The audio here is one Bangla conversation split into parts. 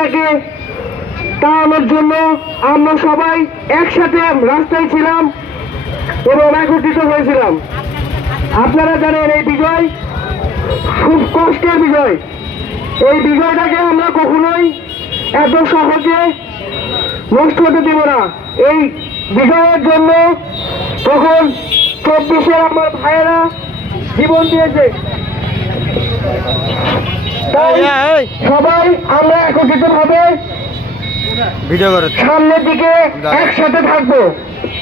নাকি তাড়ানোর জন্য আমরা সবাই একসাথে রাস্তায় ছিলাম এবং একত্রিত হয়েছিলাম। আপনারা জানেন এই বিজয় খুব কষ্টের বিজয়। এই বিজয়টাকে আমরা কখনোই এত সহজে নষ্ট হতে দেব না। এই বিজয়ের জন্য তখন 24-এ আমার ভাইয়েরা জীবন দিয়েছে। সবাই আমরা একত্রিত ভাবে সামনের দিকে একসাথে থাকবো।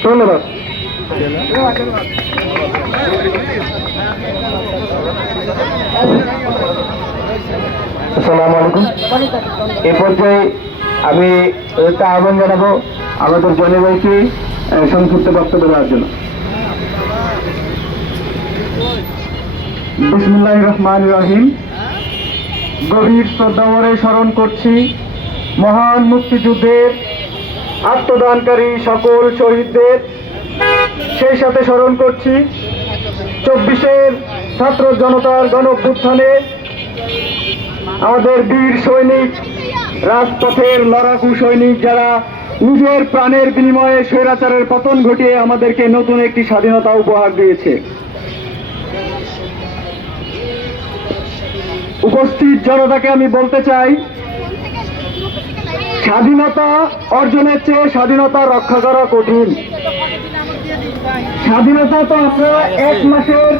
ধন্যবাদ। আসসালামু আলাইকুম। এ পর্যায়ে আমি একটা আহ্বান জানাবো আমাদের জনগণকে সংক্ষিপ্ত বক্তব্য দেওয়ার জন্য। বিসমিল্লাহির রহমানির রহিম। গভীর শ্রদ্ধাভরে স্মরণ করছি মহান মুক্তিযুদ্ধের আত্মদানকারী সকল শহীদদের। সেই সাথে স্মরণ করছি 24-এর ছাত্র জনতার গণ-অভ্যুত্থানে আমাদের বীর সৈনিক, রাজপথের লড়াকু সৈনিক, যারা নিজের প্রাণের বিনিময়ে স্বৈরাচারের পতন ঘটিয়ে আমাদেরকে নতুন একটি স্বাধীনতা উপহার দিয়েছে। উপস্থিত জনতাকে আমি বলতে চাই, স্বাধীনতা অর্জনের চেয়ে স্বাধীনতা রক্ষা করা কঠিন। স্বাধীনতা তো আমরা 1 মাসের